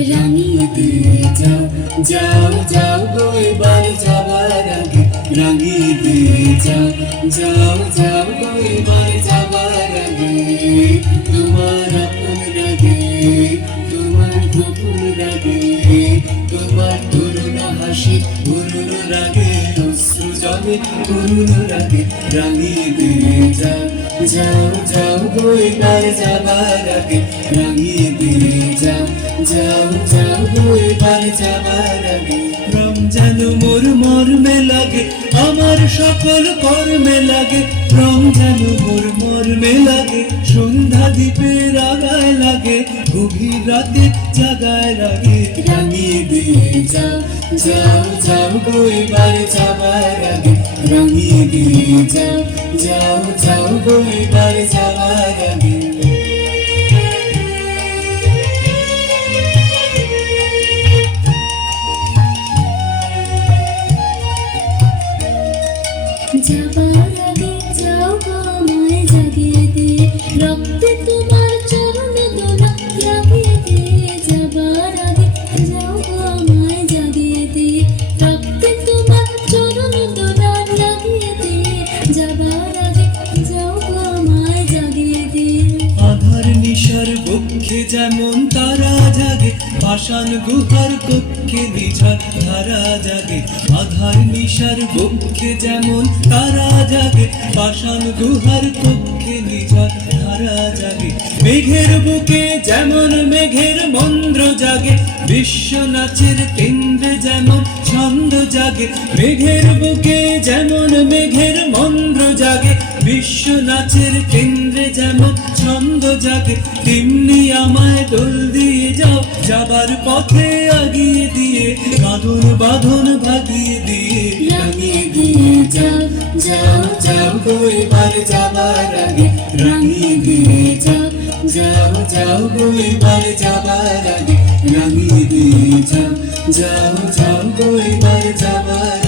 রাঙিয়ে দিয়ে যাও যাও যাও গো এবার যাবার আগে রাঙিয়ে দিয়ে যাও যাও যাও গো এবার যাবার আগে তোমার আপন রাগে তোমার গোপন রাগে তোমার তরুণ হাসি করুণ রাগে অশ্রু জলে করুণ রাগে রাঙিয়ে দিয়ে যাও যাও যাও গো এবার যাবার আগে রাঙিয়ে দিয়ে যাও যাও যাও গো এবার যাবার আগে রমজান মোর মর্মে লাগে আমার সকল কর্মে লাগে রমজান মোর মর্মে লাগে সন্ধ্যা দ্বীপের আগায় লাগে গভীর রাতে জাগায় লাগে রাঙিয়ে দিয়ে যাও যাও যাও গো এবার যাবার আগে রাঙিয়ে দিয়ে যাও যাও যাও গো এবার যাবার আগে যাবার আগে যাও গো আমায় জাগিয়ে দিয়ে রক্তে তোমার চরণ দোলা লাগিয়ে দিয়ে যাবার আগে যাও গো আমায় জাগিয়ে দিয়ে রক্তে তোমার চরণ দোলা লাগিয়ে দিয়ে যাবার আগে যাও গো আমায় জাগিয়ে দিয়ে আধার নিশার বক্ষে যেমন তারা জাগে পাষাণ গুহার কক্ষে নিঝার ধারা জাগে আধার নিশার বক্ষে যেমন তারা জাগে পাষাণ গুহার কক্ষে নিঝার ধারা জাগে মেঘের বুকে যেমন মেঘের মন্দ্র জাগে বিশ্ব নাচের কেন্দ্রে যেমন ছন্দ জাগে মেঘের বুকে যেমন মেঘের মন্দ্র জাগে বিশ্ব নাচের কেন্দ্রে যেমন ছন্দ জাগে তেমনি আমায় দোল দিয়ে যাও যাবার পথে আগিয়ে দিয়ে বাঁধন বাঁধন ভাগিয়ে দিয়ে রাঙিয়ে দিয়ে যাও যাও যাও গো এবার যাবার আগে রাঙিয়ে দিয়ে যাও যাও যাও গো এবার যাবার আগে রাঙিয়ে দিয়ে যাও যাও যাও গো এবার যাবার